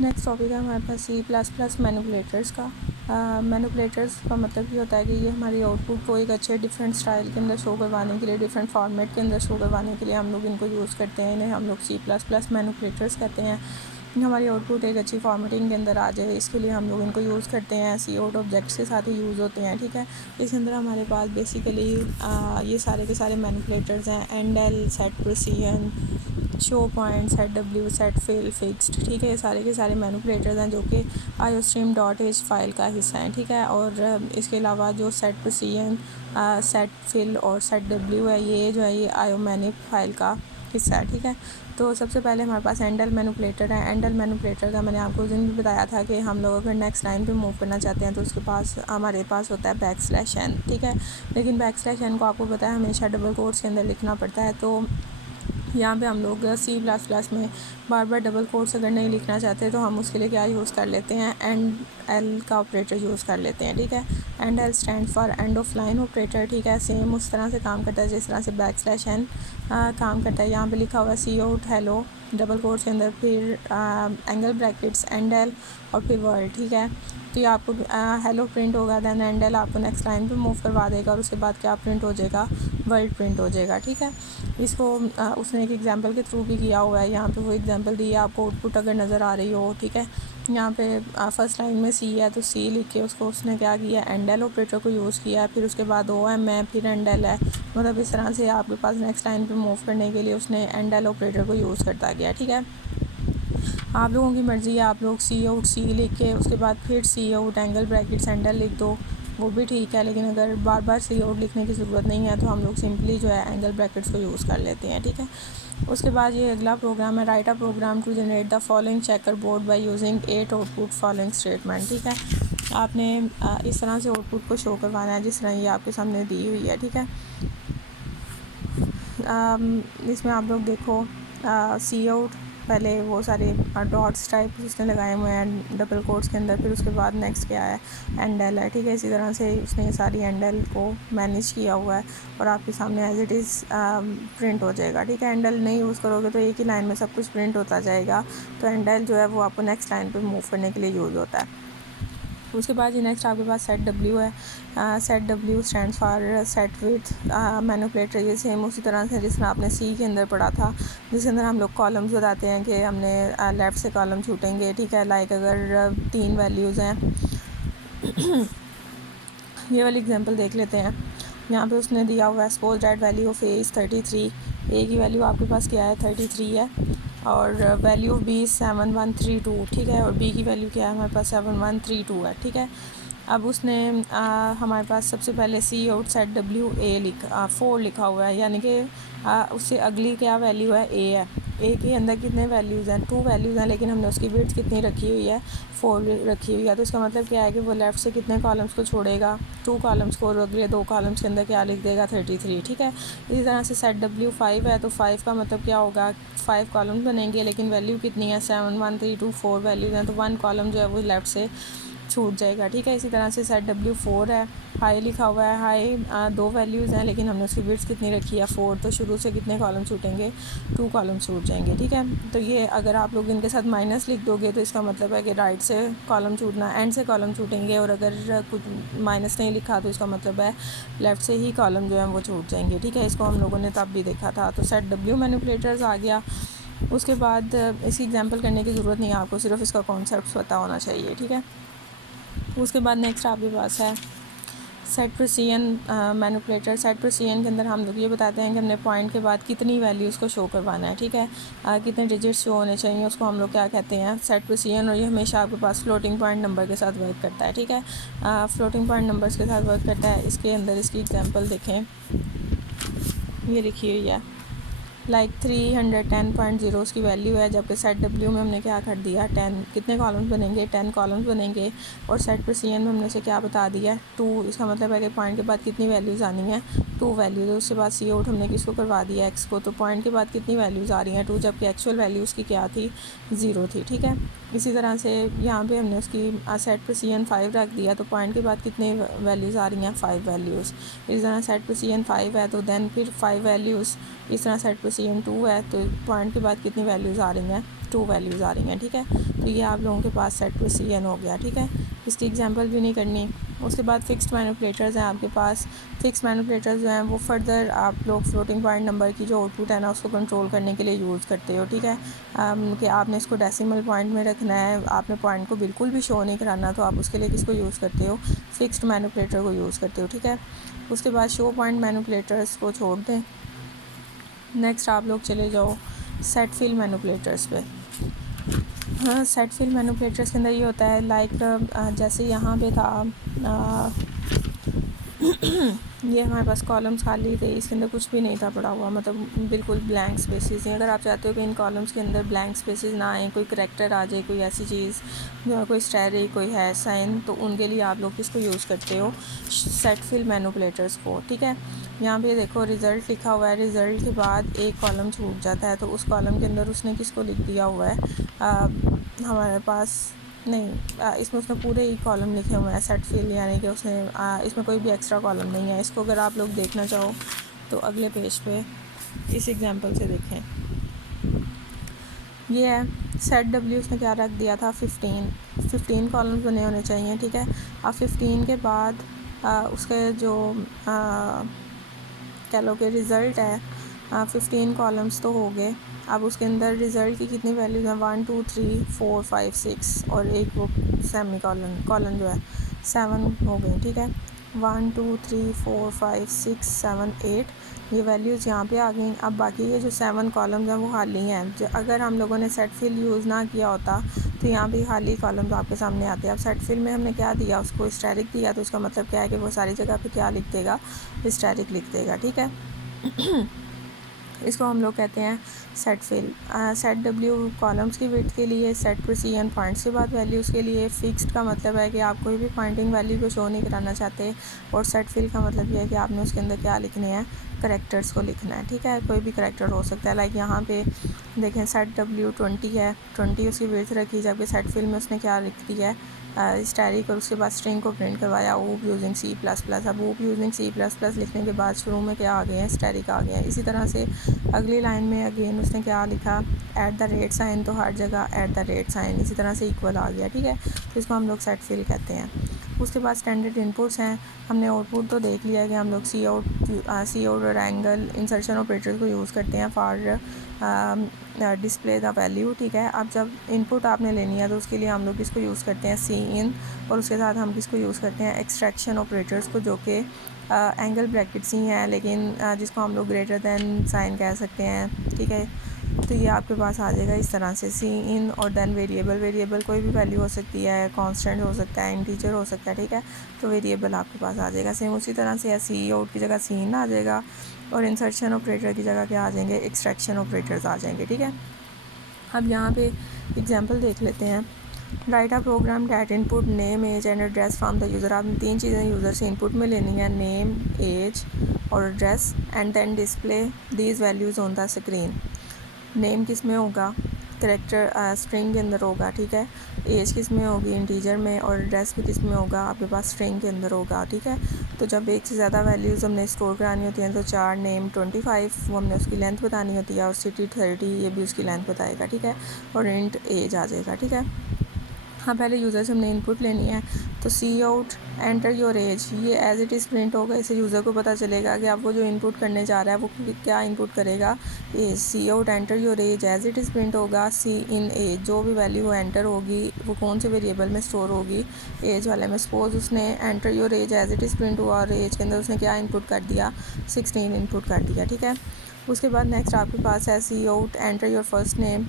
Next topic है हमारे पास C++ manipulators का। मैनिपुलेटर्स का मतलब ये होता है कि ये हमारी आउटपुट को एक अच्छे डिफरेंट स्टाइल के अंदर शो करवाने के लिए, डिफरेंट फॉर्मेट के अंदर शो करवाने के लिए हम लोग इनको यूज़ करते हैं। इन्हें हम लोग C++ मैनिपुलेटर्स कहते हैं। हमारी आउटपुट एक अच्छी फॉर्मेटिंग के अंदर आ जाए, इसके लिए हम लोग इनको यूज़ करते हैं। काउट ऑब्जेक्ट्स के साथ ही यूज़ होते हैं, ठीक है। इसके अंदर हमारे पास बेसिकली ये सारे के सारे मैनिपुलेटर्स हैं। Endl, set precision, show point, set W, set fill, fixed, ठीक है। ये सारे के सारे मैनिपुलेटर्स हैं जो कि iostream.h फाइल का हिस्सा हैं, ठीक है। और इसके अलावा जो सेट प्रिसीजन, सेट फिल और सेट डब्ल्यू है, ये जो है ये iomanic फाइल का हिस्सा है, ठीक है। तो सबसे पहले हमारे पास एंडल मैनिपुलेटर है। एंडल मैनिपुलेटर का मैंने आपको उस दिन भी बताया था कि हम लोग अगर नेक्स्ट लाइन पे मूव करना चाहते हैं तो उसके पास हमारे पास होता है \n, ठीक है। लेकिन \n को आपको पता है हमेशा डबल कोट्स के अंदर लिखना पड़ता है। तो यहाँ पे हम लोग C++ में बार बार डबल कोट्स अगर नहीं लिखना चाहते तो हम उसके लिए क्या यूज़ कर लेते हैं, एंड एल का ऑपरेटर यूज़ कर लेते हैं, ठीक है। And L stand for end of line operator, ठीक है। सेम उस तरह से काम करता है जिस तरह से \n काम करता है। यहाँ पे लिखा हुआ है cout हेलो डबल कोट्स के अंदर, फिर एंगल ब्रैकेट्स एंड एल और फिर वर्ल्ड, ठीक है। तो ये आपको हेलो प्रिंट होगा, दैन एंड एल आपको नेक्स्ट लाइन पे मूव करवा देगा और उसके बाद क्या प्रिंट हो जाएगा, वर्ल्ड प्रिंट हो जाएगा, ठीक है। इसको उसने एक एग्जांपल के थ्रू भी किया हुआ है। यहाँ पे वो एग्जांपल दी है आपको, आउटपुट अगर नज़र आ रही हो, ठीक है। यहाँ पे फर्स्ट लाइन में सी है तो सी लिख के उसको उसने क्या किया, एंड एल ऑपरेटर को यूज़ किया, फिर उसके बाद OM है, फिर एंड एल है। मतलब इस तरह से आपके पास नेक्स्ट लाइन पे मूव करने के लिए उसने एंड एल ऑपरेटर को यूज़ करता गया, ठीक है। आप लोगों की मर्ज़ी है, आप लोग cout सी लिख के उसके बाद फिर cout angle brackets and L लिख दो, वो भी ठीक है। लेकिन अगर बार बार cout लिखने की ज़रूरत नहीं है तो हम लोग सिंपली जो है एंगल ब्रैकेट्स को यूज़ कर लेते हैं, ठीक है। उसके बाद ये अगला प्रोग्राम है, write a program to generate the following checker board by using 8 output following statement, ठीक है। आपने इस तरह से आउटपुट को शो करवाना है जिस तरह ये आपके सामने दी हुई है, ठीक है। इसमें आप लोग देखो cout पहले वो सारे डॉट्स टाइप उसने लगाए हुए हैं डबल कोट्स के अंदर, फिर उसके बाद नेक्स्ट क्या है, एंड एल है, ठीक है। इसी तरह से उसने ये सारी एंड एल को मैनेज किया हुआ है और आपके सामने एज इट इज़ प्रिंट हो जाएगा, ठीक है। एंड एल नहीं यूज़ करोगे तो एक ही लाइन में सब कुछ प्रिंट होता जाएगा। तो एंड एल जो है वो आपको नेक्स्ट लाइन पे मूव करने के लिए यूज़ होता है। उसके बाद ये नेक्स्ट आपके पास सेट डब्ल्यू है। Set W stand for set with manipulator. ये सेम उसी तरह से जिस तरह आपने सी के अंदर पढ़ा था, जिसके अंदर हम लोग कॉलम्स बताते हैं कि हमने लेफ़्ट से कॉलम छूटेंगे, ठीक है। लाइक अगर 3 वैल्यूज़ हैं ये वाली एग्जांपल देख लेते हैं। यहाँ पे उसने दिया हुआ है suppose that value of A is 33। ए की वैल्यू आपके पास क्या है, 33 है, और वैल्यू ऑफ बी 7132, ठीक है। और बी की वैल्यू क्या है हमारे पास, 7132 है, ठीक है। अब उसने हमारे पास सबसे पहले cout सेट डब्ल्यू ए 4 लिखा हुआ है, यानी कि उससे अगली क्या वैल्यू है, ए है। ए के अंदर कितने वैल्यूज़ हैं, 2 वैल्यूज़ हैं, लेकिन हमने उसकी विड्थ कितनी रखी हुई है, 4 रखी हुई है। तो इसका मतलब क्या है कि वो लेफ़्ट से कितने कॉलम्स को छोड़ेगा, 2 कॉलम्स को, और अगले 2 कॉलम्स के अंदर क्या लिख देगा, 33, ठीक है। इसी तरह से सेट डब्ल्यू 5 है तो 5 का मतलब क्या होगा, 5 कॉलम्स बनेंगे, लेकिन वैल्यू कितनी है, 7132, 4 वैल्यूज़ हैं, तो 1 कॉलम जो है वो लेफ़्ट से छूट जाएगा, ठीक है। इसी तरह से सेट डब्ल्यू 4 है, हाई लिखा हुआ है, हाई 2 वैल्यूज़ हैं, लेकिन हमने उसकी विड्थ कितनी रखी है, 4, तो शुरू से कितने कॉलम छूटेंगे, 2 कॉलम छूट जाएंगे, ठीक है। तो ये अगर आप लोग इनके साथ माइनस लिख दोगे तो इसका मतलब है कि राइट से कॉलम छूटना, एंड से कॉलम छूटेंगे, और अगर कुछ माइनस नहीं लिखा तो इसका मतलब है लेफ़्ट से ही कॉलम जो है वो छूट जाएंगे, ठीक है। इसको हम लोगों ने तब भी देखा था। तो सेट डब्ल्यू मैनिपुलेटर्स आ गया। उसके बाद इसकी एग्जांपल करने की ज़रूरत नहीं है आपको, सिर्फ इसका कॉन्सेप्ट पता होना चाहिए, ठीक है। उसके बाद नेक्स्ट आपके पास है set precision manipulator. Set precision के अंदर हम लोग ये बताते हैं कि हमने पॉइंट के बाद कितनी वैल्यूज़ को शो करवाना है, ठीक है। कितने डिजिट्स शो होने चाहिए, उसको हम लोग क्या कहते हैं, सेट प्रिसीजन। और ये हमेशा आपके पास फ्लोटिंग पॉइंट नंबर के साथ वर्क करता है, ठीक है। फ्लोटिंग पॉइंट नंबर्स के साथ वर्क करता है। इसके अंदर इसकी एग्जांपल देखें, ये लिखी हुई है, लाइक 310.0 उसकी वैल्यू है, जबकि सेट डब्ल्यू में हमने क्या कर दिया, 10, कितने कॉलम्स बनेंगे, 10 कॉलम्स बनेंगे। और सेट प्रिसीजन में हमने उसे क्या बता दिया, 2। इसका मतलब है कि पॉइंट के बाद कितनी वैल्यूज़ आनी है, 2 वैल्यूज़। उसके बाद cout हमने किसको करवा दिया, x को, तो पॉइंट के बाद कितनी वैल्यूज़ आ रही हैं, 2, जबकि एक्चुअल वैल्यू उसकी क्या थी, 0 थी, ठीक है। इसी तरह से यहाँ पे हमने उसकी सेट प्रिसीजन 5 रख दिया, तो पॉइंट के बाद कितने वैल्यूज़ आ रही हैं, 5 वैल्यूज़। इस तरह सेट प्रिसीजन 5 है तो दैन फिर 5 वैल्यूज़। इस तरह सेट प्रिसीजन 2 है तो पॉइंट के बाद कितनी वैल्यूज़ आ रही हैं, 2 वैल्यूज़ आ रही हैं, ठीक है। तो ये आप लोगों के पास सेट प्रिसीजन हो गया, ठीक है। इसकी एग्जांपल भी नहीं करनी। उसके बाद फिक्स्ड मैनिपुलेटर्स हैं आपके पास। फिक्स मैनिपुलेटर्स जो हैं वो फर्दर आप लोग फ्लोटिंग पॉइंट नंबर की जो आउटपुट है ना उसको कंट्रोल करने के लिए यूज़ करते हो, ठीक है। कि आपने इसको डेसिमल पॉइंट में रखना है, आपने पॉइंट को बिल्कुल भी शो नहीं कराना, तो आप उसके लिए किसको यूज़ करते हो, फिक्स्ड मैनिपुलेटर को यूज़ करते हो, ठीक है। उसके बाद शो पॉइंट मैनिपुलेटर्स को छोड़ दें। नेक्स्ट आप लोग चले जाओ सेट फिल मैनिपुलेटर्स पे। हाँ, सेट फिल मैनिपुलेटर्स के अंदर ये होता है लाइक जैसे यहाँ पे था ये हमारे पास कॉलम्स खाली थे, इसके अंदर कुछ भी नहीं था पड़ा हुआ, मतलब बिल्कुल ब्लैंक स्पेसेस हैं। अगर आप चाहते हो कि इन कॉलम्स के अंदर ब्लैंक स्पेसेस ना आए, कोई करैक्टर आ जाए, कोई ऐसी चीज़, कोई स्टैरी, कोई है साइन, तो उनके लिए आप लोग किसको यूज़ करते हो, सेट फिल मैनिपुलेटर्स को, ठीक है। यहाँ पे देखो रिज़ल्ट लिखा हुआ है, रिज़ल्ट के बाद एक कॉलम छूट जाता है, तो उस कॉलम के अंदर उसने किसको लिख दिया हुआ है, हमारे पास नहीं, इसमें उसने पूरे ही कॉलम लिखे हुए हैं सेट फिल, यानी कि उसने इसमें कोई भी एक्स्ट्रा कॉलम नहीं है। इसको अगर आप लोग देखना चाहो तो अगले पेज पे इस एग्जांपल से देखें। ये है सेट डब्ल्यू, उसने क्या रख दिया था, 15 कॉलम्स बने होने चाहिए, ठीक है। अब 15 के बाद उसके जो कह लो कि रिज़ल्ट है, 15 कॉलम्स तो हो गए। अब उसके अंदर रिज़ल्ट की कितनी वैल्यूज़ हैं, 1 2 3 4 5 6 और एक वो सेमी कॉलन जो है 7 हो गई, ठीक है। 1 2 3 4 5 6 7 8 ये वैल्यूज़ यहाँ पे आ गई। अब बाकी ये जो 7 कॉलम्स हैं वो खाली हैं। अगर हम लोगों ने सेट फिल यूज़ ना किया होता तो यहाँ पे खाली कॉलम्स आपके सामने आते हैं। अब सेट फिल में हमने क्या दिया, उसको हिस्टेरिक दिया, तो उसका मतलब क्या है कि वो सारी जगह पे क्या लिख देगा, हिस्टेरिक लिख देगा, ठीक है। इसको हम लोग कहते हैं set fill. Set W columns की विड्थ के लिए, सेट प्रिसीजन पॉइंट्स के बाद वैल्यूज़ के लिए। फिक्स्ड का मतलब है कि आप कोई भी पॉइंटिंग वैल्यू को शो नहीं कराना चाहते, और सेट फिल का मतलब ये है कि आपने उसके अंदर क्या लिखने हैं, करैक्टर्स को लिखना है, ठीक है। कोई भी करैक्टर हो सकता है, लाइक यहाँ पे देखें सेट डब्ल्यू 20 है, 20 उसकी विड्थ रखी, जबकि सेट फिल में उसने क्या लिख दिया है, स्टैरिक, और उसके बाद स्ट्रिंग को प्रिंट करवाया ऊप यूजिंग C++। अब ऊप यूजिंग C++ लिखने के बाद शुरू में क्या आ गए हैं, स्टैरिक आ गए हैं। इसी तरह से अगली लाइन में अगेन उसने क्या लिखा, @ साइन, तो हर जगह @ साइन, इसी तरह से इक्वल आ गया, ठीक है। तो इसको हम लोग सेट फिल कहते हैं। उसके बाद स्टैंडर्ड इनपुट्स हैं। हमने आउटपुट तो देख लिया कि हम लोग सी आउट और एंगल इंसर्शन ऑपरेटर्स को यूज़ करते हैं फॉर डिस्प्ले द वैल्यू, ठीक है। अब जब इनपुट आपने लेनी है तो उसके लिए हम लोग किसको यूज़ करते हैं, सी इन, और उसके साथ हम किसको यूज़ करते हैं, एक्सट्रैक्शन ऑपरेटर्स को, जो कि एंगल ब्रैकेट्स ही हैं, लेकिन जिसको हम लोग ग्रेटर दैन साइन कह सकते हैं, ठीक है। तो ये आपके पास आ जाएगा इस तरह से, सी इन और देन वेरिएबल कोई भी वैल्यू हो सकती है, कांस्टेंट हो सकता है, इंटीजर हो सकता है, ठीक है। तो वेरिएबल आपके पास आ जाएगा। सेम उसी तरह से सी आउट की जगह सी इन आ जाएगा, और इंसर्शन ऑपरेटर की जगह क्या आ जाएंगे, एक्सट्रैक्शन ऑपरेटर्स आ जाएंगे, ठीक है। अब यहाँ पे एग्जांपल देख लेते हैं। Write a program that input name age and address from the user. आपने 3 चीज़ें यूज़र से इनपुट में लेनी है, नेम, एज और address, and then display these values on the screen. Name किस में होगा, करेक्टर स्ट्रिंग के अंदर होगा, ठीक है। एज किस में होगी, इंटीजर में, और एड्रेस भी किस में होगा, आपके पास स्ट्रिंग के अंदर होगा, ठीक है। तो जब एक से ज़्यादा वैल्यूज़ हमने स्टोर करानी होती हैं तो 4 नेम 25 वो हमने उसकी लेंथ बतानी होती है, और सिटी 30 ये भी उसकी लेंथ बताएगा, ठीक है। और इंट एज आ जाएगा, ठीक है। हाँ, पहले यूज़र से हमने इनपुट लेनी है, तो सी आउट एंटर योर एज, ये एज इट इज़ प्रिंट होगा। इससे यूज़र को पता चलेगा कि आप वो जो इनपुट करने जा रहा है वो क्या इनपुट करेगा, age. C out enter your age as it is print होगा। सी इन एज, जो भी वैल्यू वो एंटर होगी वो कौन से वेरिएबल में स्टोर होगी, एज वाले में। सपोज उसने enter your age as it is print हुआ, और एज के अंदर उसने क्या इनपुट कर दिया, 16 इनपुट कर दिया, ठीक है। उसके बाद नेक्स्ट आपके पास है C out enter your first name,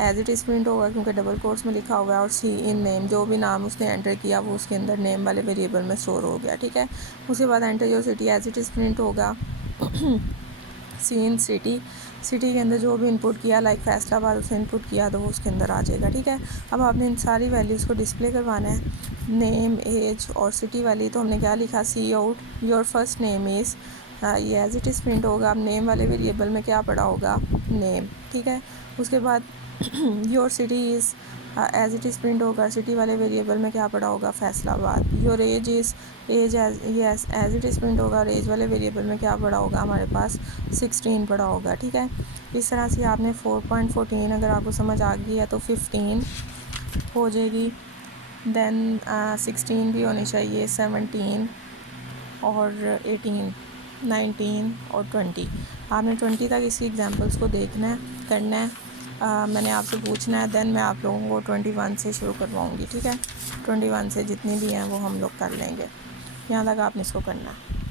as it is print होगा क्योंकि डबल कोट्स में लिखा हुआ है, और सी इन नेम, जो भी नाम उसने एंटर किया वो उसके अंदर नेम वाले वेरिएबल में स्टोर हो गया, ठीक है। उसके बाद enter your city, as it is print होगा सी इन सिटी, सिटी के अंदर जो भी इनपुट किया, लाइक फैसलाबाद उसने इनपुट किया तो वो उसके अंदर आ जाएगा, ठीक है। अब आपने इन सारी वैल्यूज़ को डिस्प्ले करवाना है, नेम, एज और सिटी वाली। तो हमने क्या लिखा, C out your first name is, ये एज इट इज़ प्रिंट होगा। अब नेम वाले वेरिएबल में क्या पड़ा होगा, नेम, ठीक है। उसके बाद your city is as it is print होगा। सिटी वाले वेरिएबल में क्या पड़ा होगा, Faisalabad. Your age is age as it is print होगा और एज वाले वेरिएबल में क्या पड़ा होगा, हमारे पास 16 पड़ा होगा। ठीक है, इस तरह से आपने 4.14 अगर आपको समझ आ गई है तो 15 हो जाएगी। देन 16 भी होनी चाहिए, 17 और 18, 19 और 20। आपने 20 तक इसकी एग्जांपल्स को देखना है, करना है। मैंने आपसे पूछना है, देन मैं आप लोगों को 21 से शुरू करवाऊँगी। ठीक है, 21 से जितनी भी हैं वो हम लोग कर लेंगे। यहाँ तक आपने इसको करना है।